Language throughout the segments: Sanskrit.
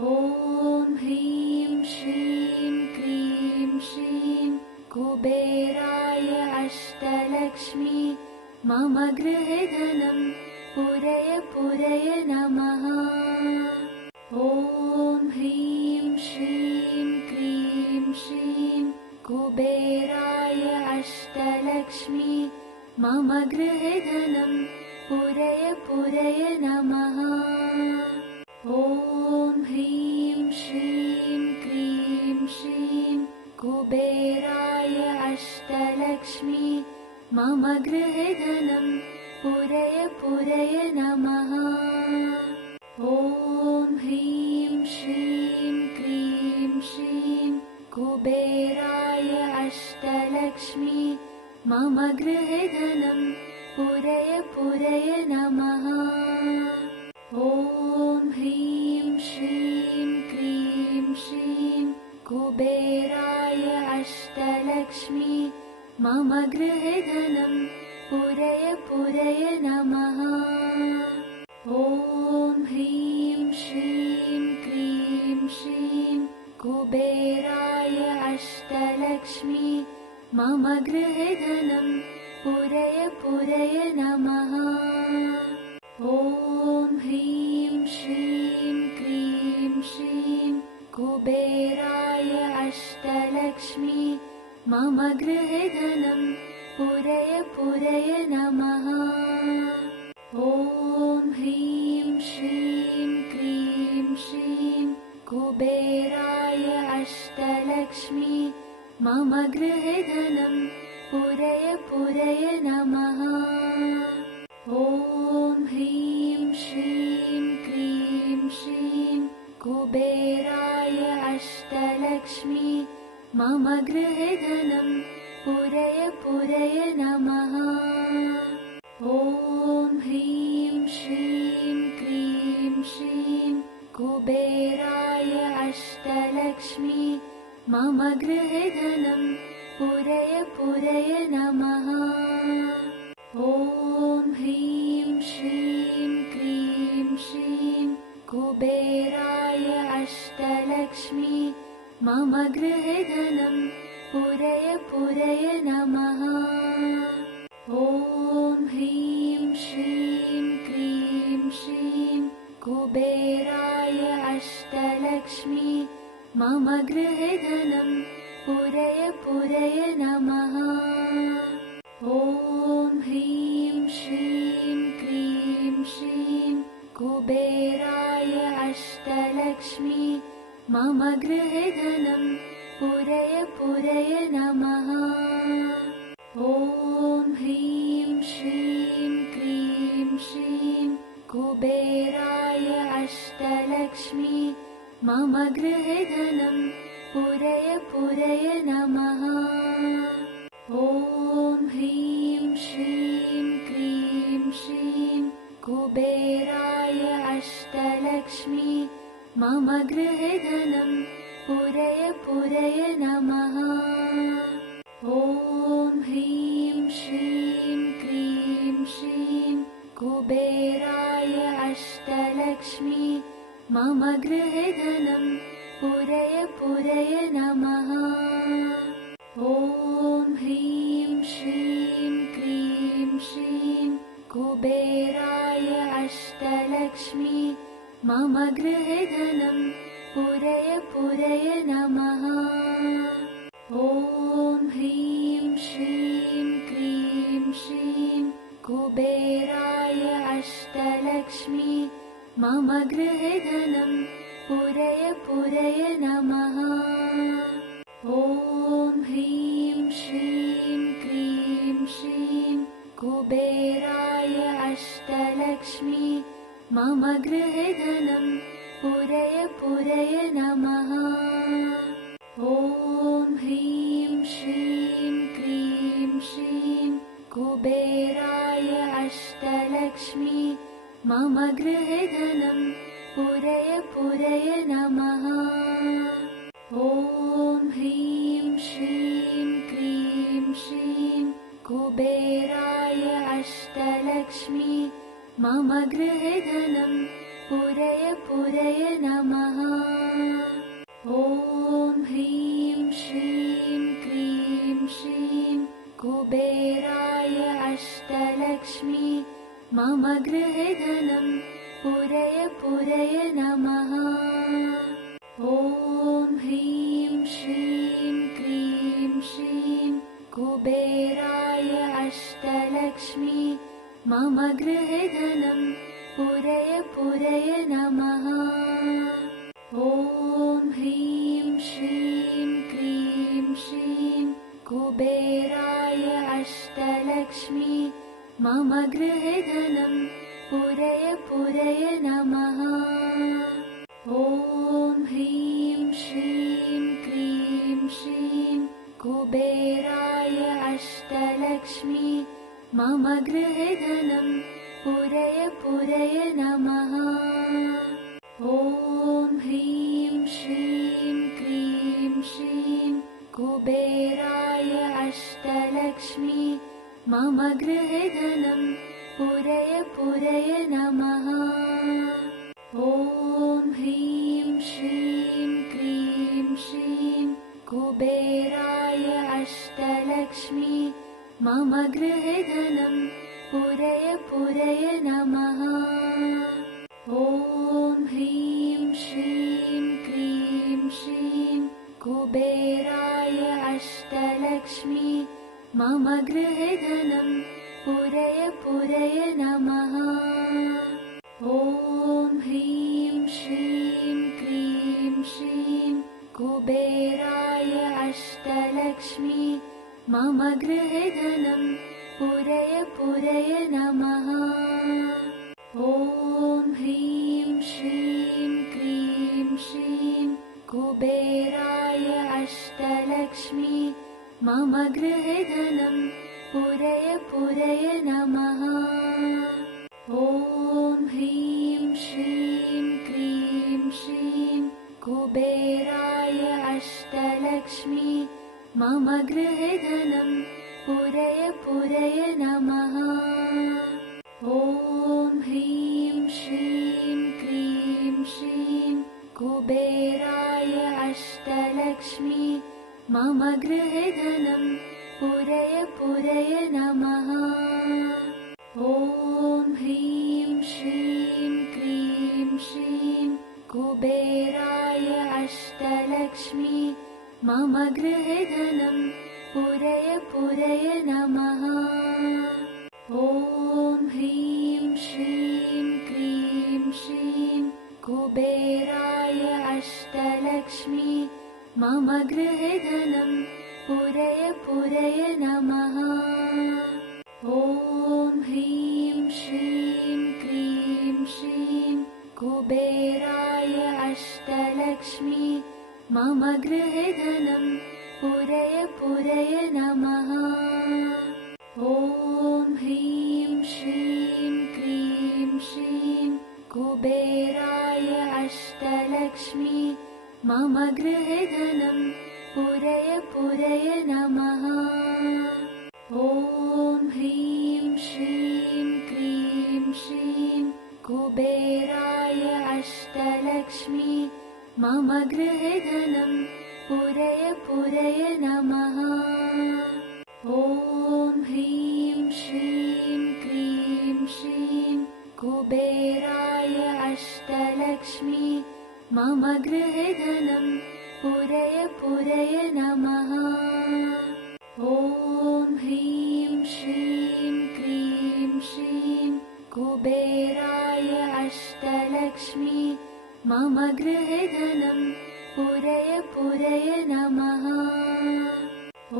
ॐ ह्रीं श्रीं क्रीं श्रीं कुबेराय अष्टलक्ष्मी मम गृहे धनं पुरय नमः। ॐ ह्रीं श्रीं क्रीं श्रीं कुबेराय अष्टलक्ष्मी मम गृहे धनं पुरय नमः। ॐ ह्रीं श्रीं क्रीं श्रीं कुबेराय अष्टलक्ष्मी मम गृहे धनं पुरय नमः। ॐ ह्रीं श्रीं क्रीं श्रीं कुबेराय अष्टलक्ष्मी मम गृहे धनं पुरय नमः। ॐ ह्रीं श्रीं क्रीं श्रीं कुबेराय अष्टलक्ष्मी मम गृहे धनं पुरय नमः। ॐ ह्रीं श्रीं क्रीं श्रीं कुबेराय अष्टलक्ष्मी मम गृहे धनं पुरय नमः। ॐ ह्रीं श्रीं क्रीं श्रीं कुबेराय अष्टलक्ष्मी मम गृहे धनं पुरय नमः। ॐ ह्रीं श्रीं क्रीं श्रीं कुबेराय अष्टलक्ष्मी मम गृहे धनं पुरय नमः। ॐ ह्रीं श्रीं क्रीं श्रीं कुबेराय अष्टलक्ष्मी मम गृहे धनं पुरय नमः। ॐ ह्रीं श्रीं क्रीं श्रीं कुबेराय अष्टलक्ष्मी मम गृहे धनं पुरय नमः। ॐ ह्रीं श्रीं क्रीं श्रीं कुबेराय अष्टलक्ष्मी मम गृहे धनं पुरय नमः। ॐ ह्रीं श्रीं क्रीं श्रीं कुबेराय अष्टलक्ष्मी मम गृहे धनं पुरय नमः। ॐ ह्रीं श्रीं क्रीं श्रीं कुबेराय अष्टलक्ष्मी मम गृहे धनं पुरय नमः। ॐ ह्रीं श्रीं क्रीं श्रीं कुबेराय अष्टलक्ष्मी मम गृहे धनं पुरय नमः। ॐ ह्रीं श्रीं क्रीं श्रीं कुबेराय अष्टलक्ष्मी मम गृहे धनं पुरय नमः। ॐ ह्रीं श्रीं क्रीं श्रीं कुबेराय अष्टलक्ष्मी मम गृहे धनं पुरय नमः। ॐ ह्रीं श्रीं क्रीं श्रीं कुबेराय अष्टलक्ष्मी मम गृहे धनं पुरय नमः। ॐ ह्रीं श्रीं क्रीं श्रीं कुबेराय अष्टलक्ष्मी मम गृहे धनं पुरय नमः। ॐ ह्रीं श्रीं क्रीं श्रीं कुबेराय अष्टलक्ष्मी मम गृहे धनं पुरय नमः। ॐ ह्रीं श्रीं क्रीं श्रीं कुबेराय अष्टलक्ष्मी मम गृहे धनं पुरय नमः। ॐ ह्रीं श्रीं क्रीं श्रीं कुबेराय अष्टलक्ष्मी मम गृहे धनं पुरय नमः। मम गृहे धनं पूरय पूरय नमः। ॐ ह्रीं श्रीं क्रीं श्रीं कुबेराय अष्टलक्ष्मी मम गृहे धनं पूरय पूरय नमः। ॐ ह्रीं श्रीं क्रीं श्रीं कुबेराय अष्टलक्ष्मी मम गृहे धनं पूरय पूरय नमः। ॐ ह्रीं श्रीं क्रीं श्रीं कुबेराय अष्टलक्ष्मी मम गृहे धनं पूरय पूरय नमः। ॐ ह्रीं श्रीं क्रीं श्रीं कुबेराय अष्टलक्ष्मी मम गृहे धनं पूरय पूरय नमः। ॐ ह्रीं श्रीं क्रीं श्रीं कुबेराय अष्टलक्ष्मी मम गृहे धनं पूरय पूरय नमः। ॐ ह्रीं श्रीं क्रीं श्रीं कुबेराय अष्टलक्ष्मी मम गृहे धनं पूरय पूरय नमः। ॐ ह्रीं श्रीं क्रीं श्रीं कुबेराय अष्टलक्ष्मी मम गृहे धनं पूरय पूरय नमः। ॐ ह्रीं श्रीं क्रीं श्रीं कुबेराय अष्टलक्ष्मी मम गृहे धनं पूरय पूरय नमः। ॐ ह्रीं श्रीं क्रीं श्रीं कुबेराय अष्टलक्ष्मी मम गृहे धनं पूरय पूरय नमः। ॐ ह्रीं श्रीं क्रीं श्रीं कुबेराय अष्टलक्ष्मी मम गृहे धनं पूरय पूरय नमः। ॐ ह्रीं श्रीं क्रीं श्रीं कुबेराय अष्टलक्ष्मी मम गृहे धनं पूरय पूरय नमः। ॐ ह्रीं श्रीं क्रीं श्रीं कुबेराय अष्टलक्ष्मी मम गृहे धनं पूरय पूरय नमः। ॐ ह्रीं श्रीं क्रीं श्रीं कुबेराय अष्टलक्ष्मी मम गृहे धनं पूरय पूरय नमः। ॐ ह्रीं श्रीं क्रीं श्रीं कुबेराय अष्टलक्ष्मी मम गृहे धनं पूरय पूरय नमः। ॐ ह्रीं श्रीं क्रीं श्रीं कुबेराय अष्टलक्ष्मी मम गृहे धनं पूरय पूरय नमः। ॐ ह्रीं श्रीं क्रीं श्रीं कुबेराय अष्टलक्ष्मी मम गृहे धनं पूरय पूरय नमः। ॐ ह्रीं श्रीं क्रीं श्रीं कुबेराय अष्टलक्ष्मी मम गृहे धनं पूरय पूरय नमः।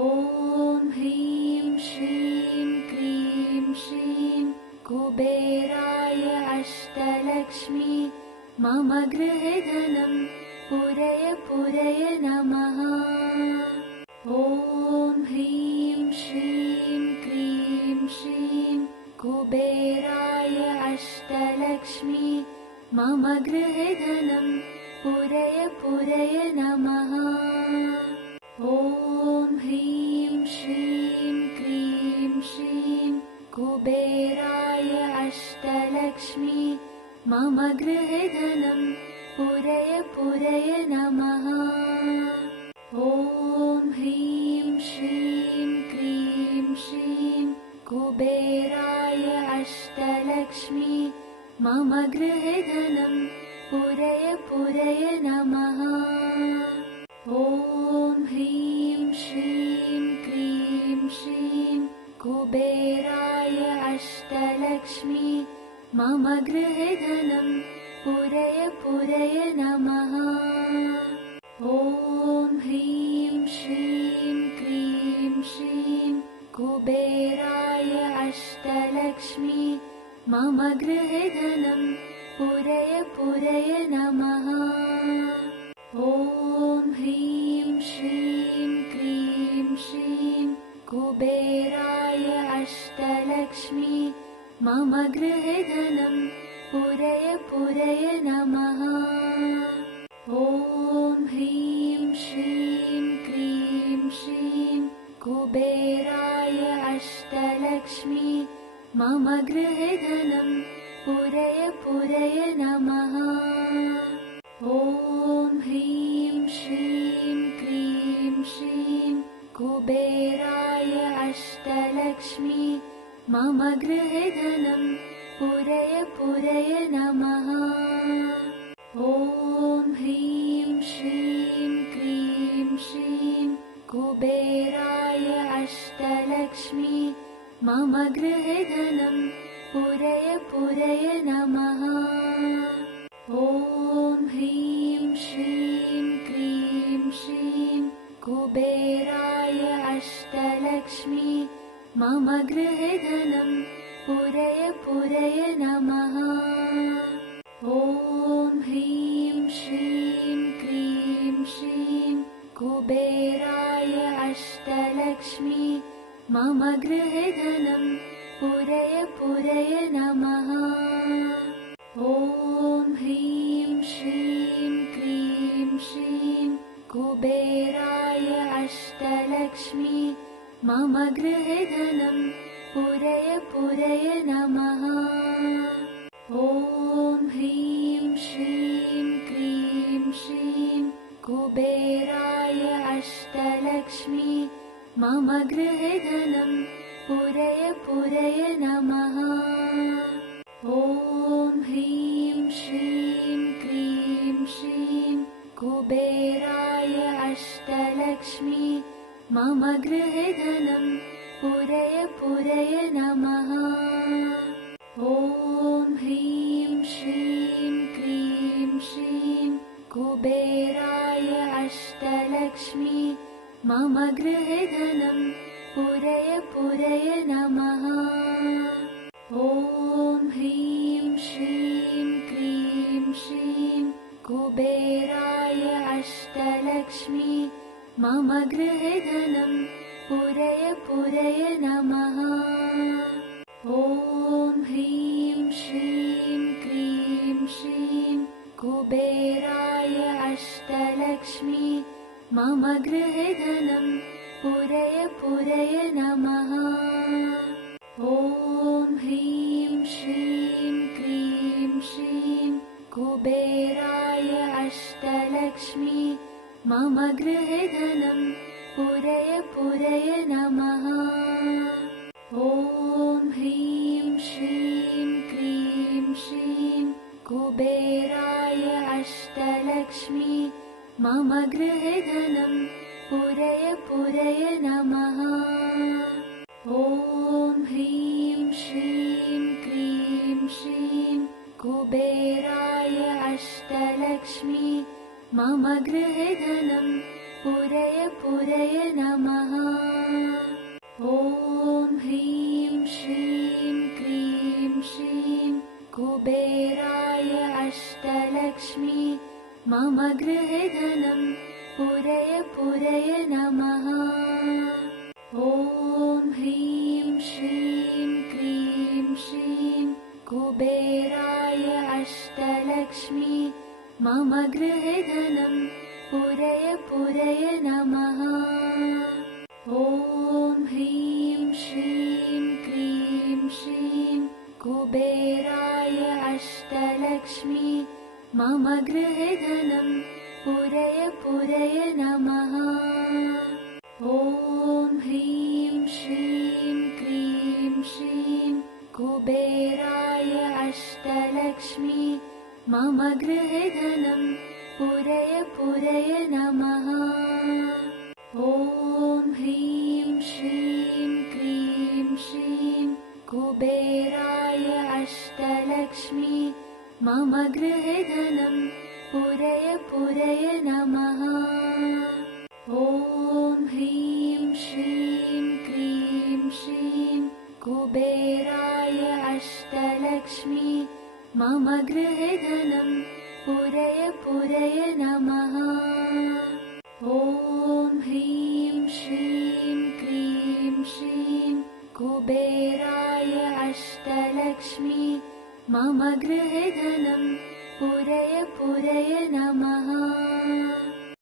ॐ ह्रीं श्रीं क्रीं श्रीं कुबेराय अष्टलक्ष्मी मम गृहे धनं पूरय पूरय नमः। ॐ ह्रीं श्रीं क्रीं श्रीं कुबेराय अष्टलक्ष्मी मम गृहे धनं पूरय पूरय नमः। ॐ ह्रीं श्रीं क्रीं श्रीं कुबेराय अष्टलक्ष्मी मम गृहे धनं पूरय पूरय नमः। ॐ ह्रीं श्रीं क्रीं श्रीं कुबेराय अष्टलक्ष्मी मम गृहे धनं पुरय पुरय नमः। ॐ ह्रीं श्रीं क्रीं श्रीं कुबेराय अष्टलक्ष्मी मम गृहे धनं पुरय पुरय नमः। ॐ ह्रीं श्रीं क्रीं श्रीं कुबेराय अष्टलक्ष्मी मम गृहे धनं पुरय पुरय नमः। ॐ ह्रीं श्रीं क्रीं श्रीं कुबेराय अष्टलक्ष्मी मम गृहे धनं पुरय पुरय नमः। ॐ ह्रीं श्रीं क्रीं श्रीं कुबेराय अष्टलक्ष्मी मम गृहे धनं पुरय पुरय नमः। ॐ ह्रीं श्रीं क्रीं श्रीं कुबेराय अष्टलक्ष्मी मम गृहे धनं पुरय पुरय नमः। ॐ ह्रीं श्रीं क्रीं श्रीं कुबेराय अष्टलक्ष्मी मम गृहे धनं पुरय पुरय नमः। ॐ ह्रीं श्रीं क्रीं श्रीं कुबेराय अष्टलक्ष्मी मम गृहे धनं पुरय पुरय नमः। ॐ ह्रीं श्रीं क्रीं श्रीं कुबेराय अष्टलक्ष्मी मम गृहे धनं पुरय पुरय नमः। ॐ ह्रीं श्रीं क्रीं श्रीं कुबेराय अष्टलक्ष्मी मम गृहे धनं पुरय पुरय नमः। ॐ ह्रीं श्रीं क्रीं श्रीं कुबेराय अष्टलक्ष्मी मम गृहे धनं पुरय पुरय नमः। ॐ ह्रीं श्रीं क्रीं श्रीं कुबेराय अष्टलक्ष्मी मम गृहे धनं पुरय पुरय नमः। ॐ ह्रीं श्रीं क्रीं श्रीं कुबेराय अष्टलक्ष्मी मम गृहे धनं पुरय पुरय नमः। ॐ ह्रीं श्रीं क्रीं श्रीं कुबेराय अष्टलक्ष्मी मम गृहे धनं पुरय पुरय नमः। ॐ ह्रीं श्रीं क्रीं श्रीं कुबेराय अष्टलक्ष्मी मम गृहे धनं पुरय पुरय नमः। ॐ ह्रीं श्रीं क्रीं श्रीं कुबेराय अष्टलक्ष्मी मम गृहे धनं पुरय पुरय नमः। ॐ ह्रीं श्रीं क्रीं श्रीं कुबेराय अष्टलक्ष्मी मम गृहे धनं पुरय पुरय नमः। ॐ ह्रीं श्रीं क्रीं श्रीं कुबेराय अष्टलक्ष्मी मम गृहे धनं पुरय पुरय नमः। ॐ ह्रीं श्रीं क्रीं श्रीं कुबेराय अष्टलक्ष्मी मम गृहे धनं पुरय पुरय नमः। ॐ ह्रीं श्रीं क्रीं श्रीं कुबेराय अष्टलक्ष्मी मम गृहे धनं पुरय पुरय नमः। ॐ ह्रीं श्रीं क्रीं श्रीं कुबेराय अष्टलक्ष्मी मम गृहे धनं पुरय पुरय नमः। ॐ ह्रीं श्रीं क्रीं श्रीं कुबेराय अष्टलक्ष्मी मम गृहे धनं पूरय पूरय नमः। ॐ ह्रीं श्रीं क्रीं श्रीं कुबेराय अष्टलक्ष्मी मम गृहे धनं पूरय पूरय नमः। ॐ ह्रीं श्रीं क्रीं श्रीं कुबेराय अष्टलक्ष्मी मम गृहे धनं पूरय पूरय नमः। ॐ ह्रीं श्रीं क्रीं श्रीं कुबेराय अष्टलक्ष्मी मम गृहे धनं पूरय पूरय नमः।